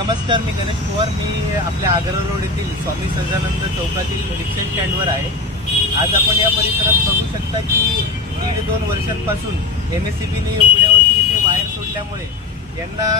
नमस्कार, मी गणेश पवार. मी आपल्या आग्रा रोड येथील स्वामी सजानंद चौकातील रिक्षा स्टँडवर आहे. आज आपण या परिसरात बघू शकता की 1.5-2 वर्षांपासून MSCBने उघड्यावरती इथे वायर सोडल्यामुळे यांना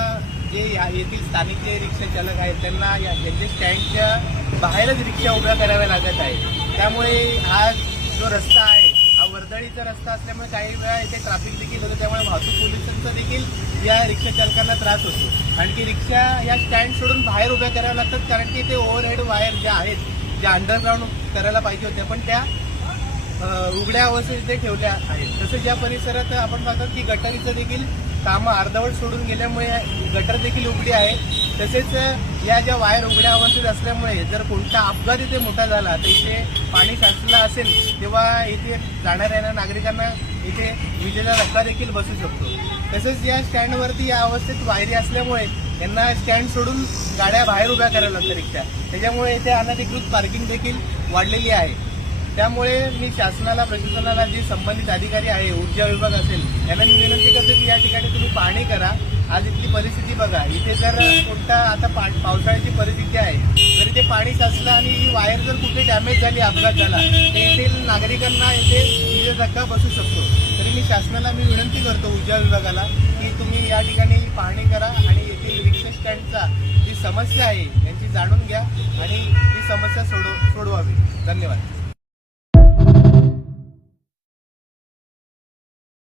जे येथील स्थानिक जे रिक्षा चालक आहेत त्यांना यांच्या स्टँडच्या बाहेरच रिक्षा उभ्या कराव्या लागत आहे. त्यामुळे हा जो रस्ता आहे हा वर्दळीचा रस्ता असल्यामुळे काही वेळा इथे ट्रॅफिक देखील होतं. त्यामुळे वाहतूक पोलिसांचा देखील या रिक्षा चालकांना त्रास होतो. आणखी रिक्षा या स्टँड सोडून बाहेर उभ्या कराव्या लागतात, कारण की ते ओव्हरहेड वायर ज्या आहेत, ज्या अंडरग्राऊंड करायला पाहिजे होत्या पण त्या उघड्या अवस्थेत इथे ठेवल्या आहेत. तसेच या परिसरात आपण पाहतात की गटारीचं देखील कामं अर्धवट सोडून गेल्यामुळे गटर देखील उघडी आहे. तसेच या ज्या वायर उघड्या अवस्थेत असल्यामुळे जर कोणता अपघात इथे मोठा झाला तर इथे पाणी साचलं असेल तेव्हा इथे जाणाऱ्या नागरिकांना इथे विजेचा धक्का देखील बसू शकतो. तसेच या स्टँडवरती या अवस्थेत वायरी असल्यामुळे यांना स्टँड सोडून गाड्या बाहेर उभ्या करायला लागतात रिक्षा. त्याच्यामुळे इथे अनधिकृत पार्किंग देखील वाढलेली आहे. त्यामुळे मी शासनाला, प्रशासनाला, जे संबंधित अधिकारी आहे, ऊर्जा विभाग असेल, यांना मी विनंती करतो की या ठिकाणी तुम्ही पाहणी करा. आज इथली परिस्थिती बघा. इथे जर कोणता आता पावसाळ्याची परिस्थिती आहे, जर इथे पाणी साचलं आणि ही वायर जर कुठे डॅमेज झाली, अपघात झाला तर येथील नागरिकांना इथे विजेचा धक्का बसू शकतो. तरी मी शासनाला विनंती करतो, ऊर्जा विभागाला, की तुम्ही या ठिकाणी पाहणी करा आणि येथील रिक्षा स्टँडचा जी समस्या आहे यांची जाणून घ्या आणि ही समस्या सोडवावी. धन्यवाद.